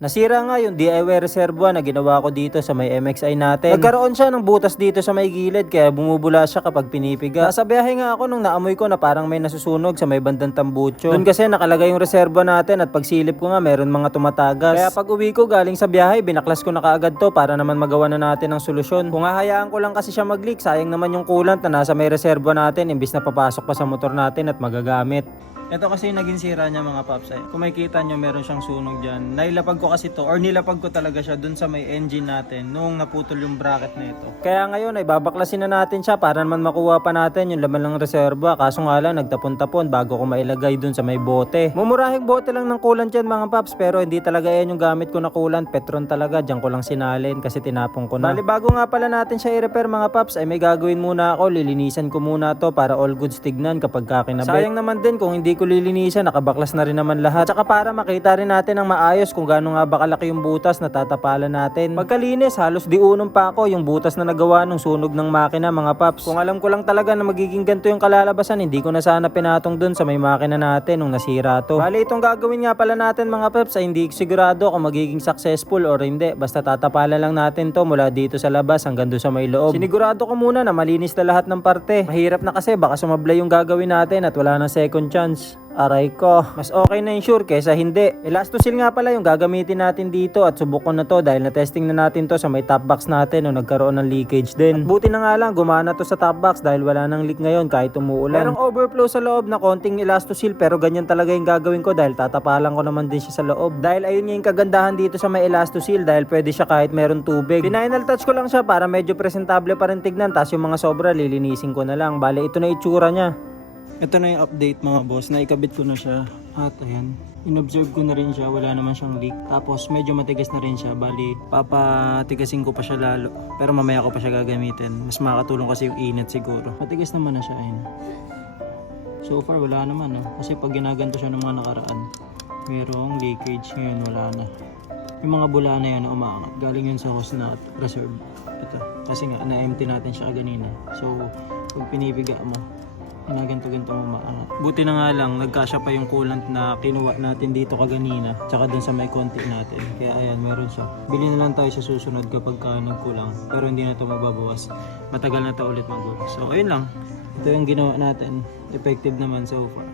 Nasira nga yung DIY reservoir na ginawa ko dito sa may MXI natin. Nagkaroon siya ng butas dito sa may gilid kaya bumubula siya kapag pinipiga. Nasa biyahe nga ako nung naamoy ko na parang may nasusunog sa may bandang tambucho. Doon kasi nakalagay yung reservoir natin at pagsilip ko nga meron mga tumatagas. Kaya pag uwi ko galing sa biyahe, binaklas ko na kaagad to para naman magawa na natin ng solusyon. Kung hahayaan ko lang kasi siya mag-leak, sayang naman yung coolant na nasa may reservoir natin imbis na papasok pa sa motor natin at magagamit. Ito kasi yung naging sira niya mga paps. Kung makikita nyo meron siyang sunog dyan. Nailapag ko kasi to or nilapag ko talaga siya dun sa may engine natin nung naputol yung bracket na ito. Kaya ngayon ay babaklasin na natin siya para naman makuha pa natin yung laman ng reserva. Kaso nga lang nagtapon-tapon bago ko mailagay dun sa may bote. Mumurahing bote lang ng coolant yan mga paps pero hindi talaga yan yung gamit ko na coolant. Petron talaga. Diyan ko lang sinalin kasi tinapong ko na. Bali bago nga pala natin siya i-repair mga paps ay may gagawin muna ako. Lilinisan ko muna to para all goods tignan kapag kakinabit. Sayang naman din kung hindi ko lilinisan, nakabaklas na rin naman lahat. Tsaka para makita rin natin ng maayos kung gaano nga ba kalaki yung butas na tatapalan natin. Pagkalinis, halos di unong pa ako yung butas na nagawa ng sunog ng makina mga paps. Kung alam ko lang talaga na magiging ganito yung kalalabasan, hindi ko na sana pinatong dun sa may makina natin nung nasira to. Bali itong gagawin nga pala natin mga paps ay hindi sigurado kung magiging successful or hindi. Basta tatapalan lang natin to mula dito sa labas hanggang doon sa may loob. Sinigurado ko muna na malinis na lahat ng parte. Mahirap na kasi baka sumablay yung gagawin natin at wala nang second chance. Aray ko, mas okay na insure kesa hindi. Elastosil nga pala yung gagamitin natin dito at subok ko na to dahil na-testing na natin to sa may top box natin nung nagkaroon ng leakage din. At buti na nga lang gumana to sa top box dahil wala nang leak ngayon kahit umuulan. Merong overflow sa loob na konting elastosil pero ganyan talaga yung gagawin ko dahil tatapalan ko naman din siya sa loob. Dahil ayun nga yung kagandahan dito sa may elastosil dahil pwede siya kahit meron tubig. Final touch ko lang siya para medyo presentable pa rin tignan tapos yung mga sobra lilinisin ko na lang. Bale ito na itsura niya. Ito na yung update mga boss, naikabit ko na siya at ayan, inobserve ko na rin siya, wala naman siyang leak. Tapos medyo matigas na rin siya, bali papatigasin ko pa siya lalo. Pero mamaya ko pa siya gagamitin, mas makakatulong kasi yung init siguro. Matigas naman na siya, ayan. So far wala naman kasi pag ginaganto siya ng mga nakaraan, merong leakage, ngayon wala na. Yung mga bula na yan na umaangat, galing yun sa hose na reserve. Ito, kasi nga na-empty natin siya kanina. So pag pinipiga mo, ganto-ganto mo maangat. Buti na nga lang, nagkasya pa yung coolant na kinuha natin dito kaganina, tsaka dun sa may konti natin. Kaya ayan, meron siya. Bili na lang tayo sa susunod kapag nagkulang. Pero hindi na ito mababawas. Matagal na ito ulit mag-work. So ayun lang. Ito yung ginawa natin. Effective naman so far.